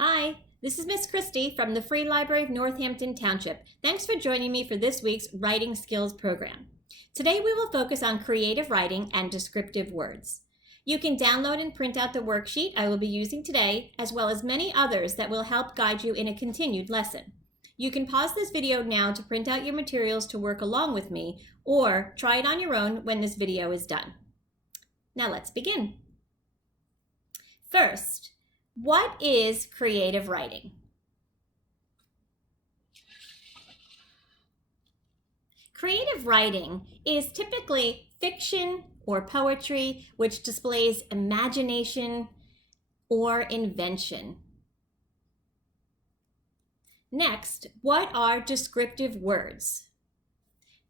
Hi, this is Miss Christie from the Free Library of Northampton Township. Thanks for joining me for this week's Writing Skills program. Today we will focus on creative writing and descriptive words. You can download and print out the worksheet I will be using today, as well as many others that will help guide you in a continued lesson. You can pause this video now to print out your materials to work along with me, or try it on your own when this video is done. Now let's begin. First, what is creative writing? Creative writing is typically fiction or poetry which displays imagination or invention. Next, what are descriptive words?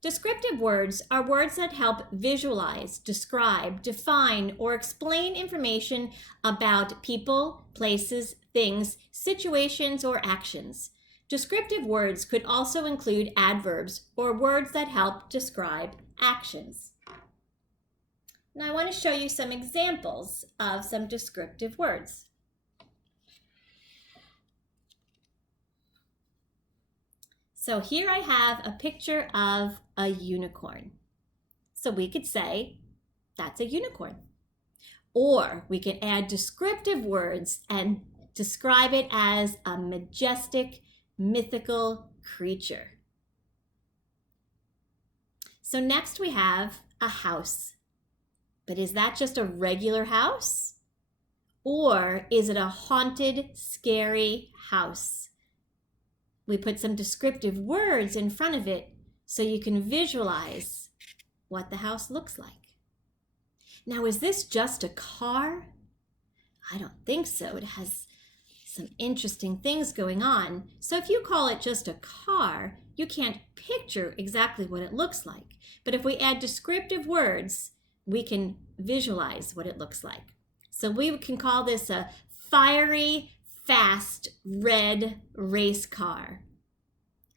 Descriptive words are words that help visualize, describe, define, or explain information about people, places, things, situations, or actions. Descriptive words could also include adverbs or words that help describe actions. Now I want to show you some examples of some descriptive words. So here I have a picture of a unicorn. So we could say, that's a unicorn. Or we can add descriptive words and describe it as a majestic, mythical creature. So next we have a house. But is that just a regular house? Or is it a haunted, scary house? We put some descriptive words in front of it so you can visualize what the house looks like. Now, is this just a car? I don't think so. It has some interesting things going on. So if you call it just a car, you can't picture exactly what it looks like. But if we add descriptive words, we can visualize what it looks like. So we can call this a fiery, fast red race car.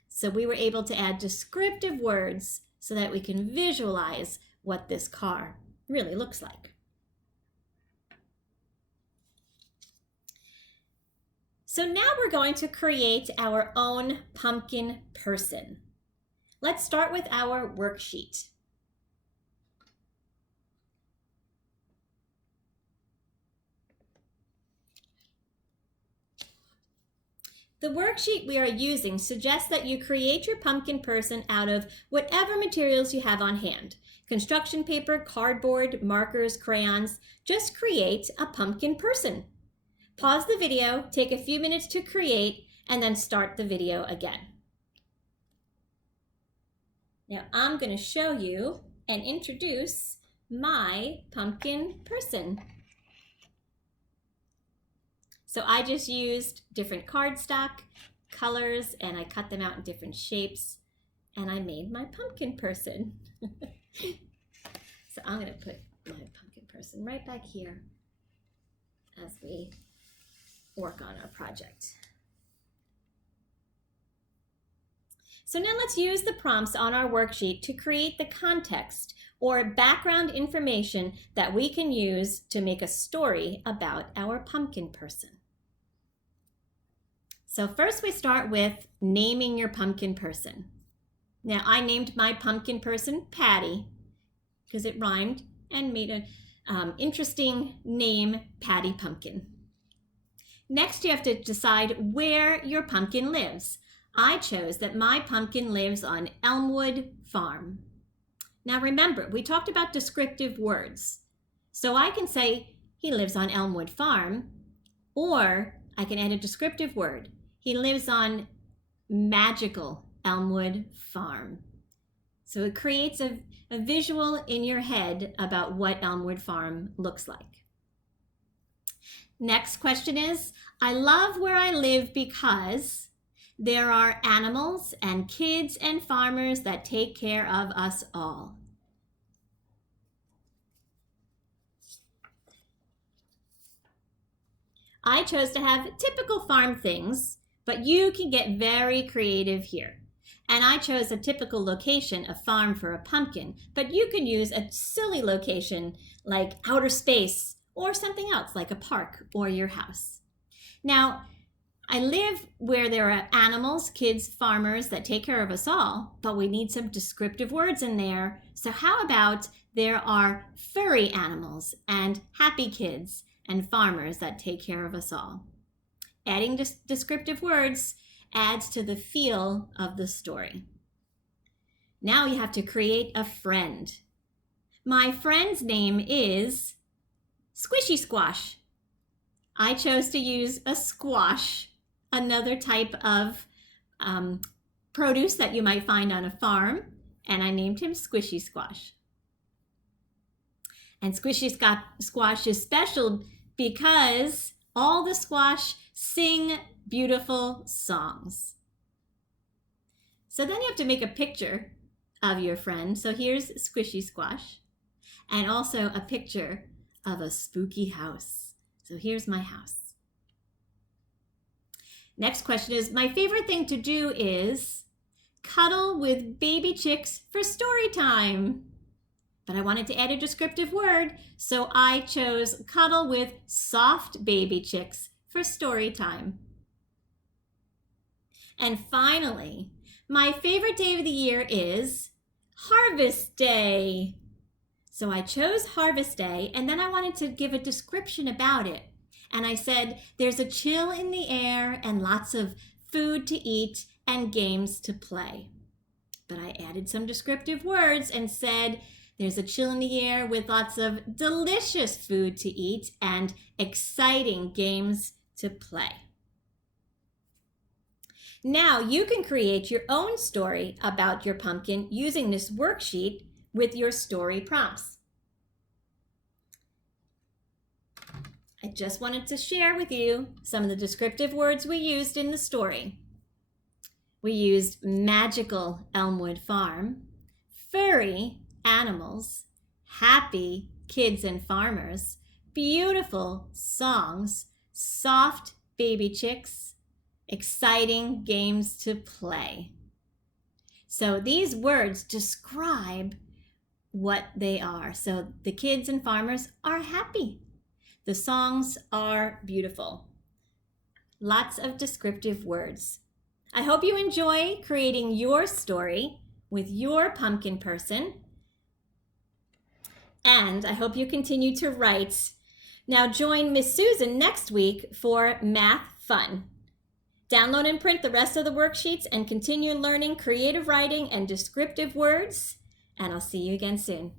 So we were able to add descriptive words so that we can visualize what this car really looks like. So now we're going to create our own pumpkin person. Let's start with our worksheet. The worksheet we are using suggests that you create your pumpkin person out of whatever materials you have on hand. Construction paper, cardboard, markers, crayons. Just create a pumpkin person. Pause the video, take a few minutes to create, and then start the video again. Now I'm going to show you and introduce my pumpkin person. So I just used different cardstock, colors, and I cut them out in different shapes, and I made my pumpkin person. So I'm going to put my pumpkin person right back here as we work on our project. So now let's use the prompts on our worksheet to create the context or background information that we can use to make a story about our pumpkin person. So first we start with naming your pumpkin person. Now I named my pumpkin person Patty because it rhymed and made an interesting name, Patty Pumpkin. Next you have to decide where your pumpkin lives. I chose that my pumpkin lives on Elmwood Farm. Now remember, we talked about descriptive words. So I can say he lives on Elmwood Farm, or I can add a descriptive word. He lives on magical Elmwood Farm. So it creates a visual in your head about what Elmwood Farm looks like. Next question is, I love where I live because there are animals and kids and farmers that take care of us all. I chose to have typical farm things, but you can get very creative here. And I chose a typical location, a farm for a pumpkin, but you can use a silly location like outer space or something else like a park or your house. Now, I live where there are animals, kids, farmers that take care of us all, but we need some descriptive words in there. So how about there are furry animals and happy kids and farmers that take care of us all? Adding descriptive words adds to the feel of the story. Now you have to create a friend. My friend's name is Squishy Squash. I chose to use a squash, another type of produce that you might find on a farm, and I named him Squishy Squash. And Squishy Squash is special because all the squash sing beautiful songs. So then you have to make a picture of your friend. So here's Squishy Squash, and also a picture of a spooky house. So here's my house. Next question is, my favorite thing to do is cuddle with baby chicks for story time. But I wanted to add a descriptive word, so I chose cuddle with soft baby chicks for story time. And finally, my favorite day of the year is Harvest Day. So I chose Harvest Day, and then I wanted to give a description about it. And I said, there's a chill in the air and lots of food to eat and games to play. But I added some descriptive words and said, there's a chill in the air with lots of delicious food to eat and exciting games to play. Now you can create your own story about your pumpkin using this worksheet with your story prompts. I just wanted to share with you some of the descriptive words we used in the story. We used magical Elmwood Farm, furry animals, happy kids and farmers, beautiful songs, soft baby chicks, exciting games to play. So these words describe what they are. So the kids and farmers are happy. The songs are beautiful. Lots of descriptive words. I hope you enjoy creating your story with your pumpkin person. And I hope you continue to write. Now join Miss Susan next week for Math Fun. Download and print the rest of the worksheets and continue learning creative writing and descriptive words. And I'll see you again soon.